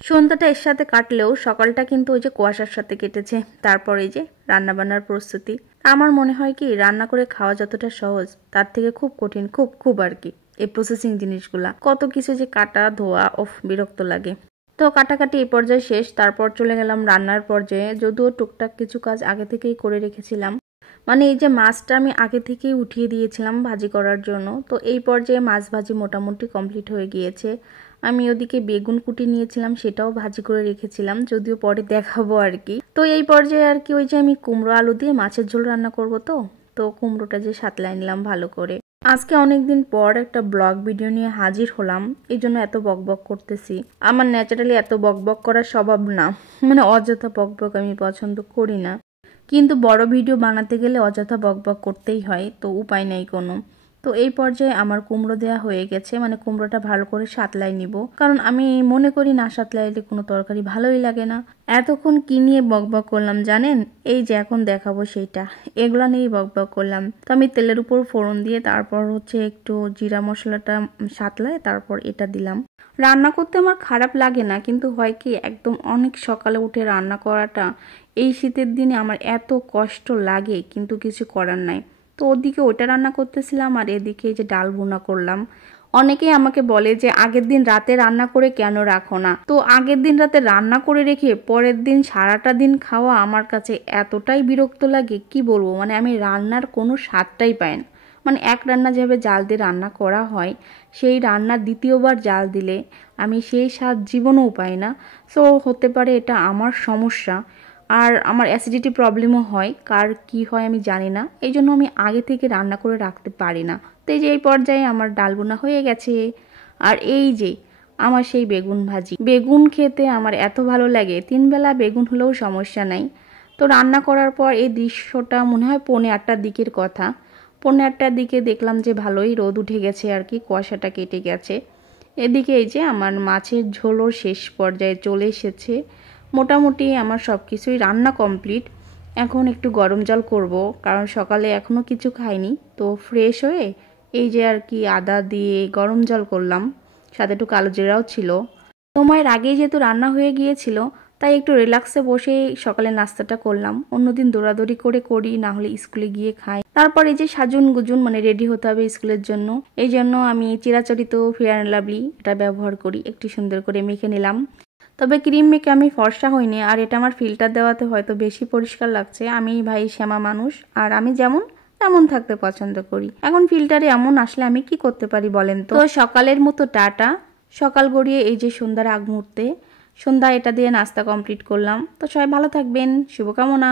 সন্ধ্যাটা এর সাথে কাটলেও সকালটা কিন্তু ওই যে কুয়াশার সাথে কেটেছে। তারপর এই যে রান্নাবান্নার প্রস্তুতি। আমার মনে হয় কি, রান্না করে খাওয়া যতটা সহজ তার থেকে খুব কঠিন, খুব খুব আর কি এই প্রসেসিং জিনিসগুলা। কত কিছু যে কাটা ধোয়া, বিরক্ত লাগে। তো কাটাকাটি এই পর্যায়ে শেষ। তারপর চলে গেলাম রান্নার পর্যায়ে। যদিও টুকটাক কিছু কাজ আগে থেকেই করে রেখেছিলাম, মানে এই যে মাছটা আমি আগে থেকেই উঠিয়ে দিয়েছিলাম ভাজি করার জন্য। তো এই পর্যায়ে মাছ ভাজি মোটামুটি কমপ্লিট হয়ে গিয়েছে। আমি ওদিকে বেগুন কুটি নিয়েছিলাম, সেটাও ভাজি করে রেখেছিলাম, যদিও পরে দেখাবো আর কি। তো এই পর্যায়ে আর কি ওই যে আমি কুমড়ো আলু দিয়ে মাছের ঝোল রান্না করব। তো কুমড়োটা যে সাতলাই নিলাম ভালো করে। আজকে অনেকদিন পর একটা ব্লগ ভিডিও নিয়ে হাজির হলাম, এই জন্য এত বকবক করতেছি। আমার ন্যাচারালি এত বকবক করার স্বভাব না, মানে অযথা বকবক আমি পছন্দ করি না। কিন্তু বড় ভিডিও বানাতে গেলে অযথা বকবক করতেই হয়, তো উপায় নেই কোনো। তো এই পর্যায়ে আমার কুমড়ো দেওয়া হয়ে গেছে, মানে কুমড়োটা ভালো করে সাতলাই নিব, কারণ আমি মনে করি না সাতলাইলে কোনো তরকারি ভালোই লাগে না। এতক্ষণ কি নিয়ে বকবক করলাম জানেন? এই যে এখন দেখাবো সেইটা, এগুলা নিয়েই বকবক করলাম। তো আমি তেলের উপর ফোড়ন দিয়ে তারপর হচ্ছে একটু জিরা মশলাটা সাতলায় তারপর এটা দিলাম। রান্না করতে আমার খারাপ লাগে না, কিন্তু হয় কি, একদম অনেক সকালে উঠে রান্না করাটা এই শীতের দিনে আমার এত কষ্ট লাগে, কিন্তু কিছু করার নাই। তো ওদিকে ওটা রান্না করতেছিলাম আর এদিকে এই যে ডাল ভুনা করলাম। অনেকেই আমাকে বলে যে আগের দিন রাতে রান্না করে কেন রাখো না। তো আগের দিন রাতে রান্না করে রেখে পরের দিন সারাটা দিন খাওয়া আমার কাছে এতটাই বিরক্ত লাগে, কি বলবো, মানে আমি রান্নার কোনো স্বাদটাই পাই না। মানে এক রান্না যেভাবে জাল দিয়ে রান্না করা হয়, সেই রান্না দ্বিতীয়বার জাল দিলে আমি সেই স্বাদ জীবনেও পাই না। সো হতে পারে এটা আমার সমস্যা, আর আমার অ্যাসিডিটি প্রবলেমও হয়, কার কি হয় আমি জানি না, এই জন্য আমি আগে থেকে রান্না করে রাখতে পারি না। তো এই যে এই পর্যায়ে আমার ডাল বোনা হয়ে গেছে। আর এই যে আমার সেই বেগুন ভাজি, বেগুন খেতে আমার এত ভালো লাগে, 3 বেলা বেগুন হলেও সমস্যা নাই। তো রান্না করার পর এই দৃশ্যটা মনে হয় 8:45টার দিকের কথা। 8:45টার দিকে দেখলাম যে ভালোই রোদ উঠে গেছে আর কি, কুয়াশাটা কেটে গেছে। এদিকে এই যে আমার মাছের ঝোলও শেষ পর্যায়ে চলে এসেছে। মোটামুটি আমার সব কিছুই রান্না কমপ্লিট। এখন একটু গরম জল করব, কারণ সকালে এখনও কিছু খাইনি। তো ফ্রেশ হয়ে এই যে আর কি আদা দিয়ে গরম জল করলাম, সাথে একটু কালো জিরাও ছিল। সময়ের আগেই যেহেতু রান্না হয়ে গিয়েছিল, তাই একটু রিল্যাক্সে বসে সকালে নাস্তাটা করলাম। অন্যদিন দৌড়াদৌড়ি করে করি, না হলে স্কুলে গিয়ে খাই। তারপর এই যে সাজুন গুজুন, মানে রেডি হতে হবে স্কুলের জন্য, এই জন্য আমি চিরাচরিত ফেয়ার অ্যান্ড লাভলি এটা ব্যবহার করি। একটু সুন্দর করে মেখে নিলাম। তবে ক্রিম মেখে আমি ফর্সা হইনি, আর এটা আমার ফিল্টার দেওয়াতে হয়তো বেশি পরিষ্কার লাগছে। আমি ভাই শ্যামা মানুষ, আর আমি যেমন তেমন থাকতে পছন্দ করি। এখন ফিল্টারে এমন আসলে আমি কি করতে পারি বলেন তো? সকালের মতো টাটা। সকাল গড়িয়ে এই যে সন্ধ্যার আগ মুহূর্তে, সন্ধ্যা এটা দিয়ে নাস্তা কমপ্লিট করলাম। তো সবাই ভালো থাকবেন, শুভকামনা।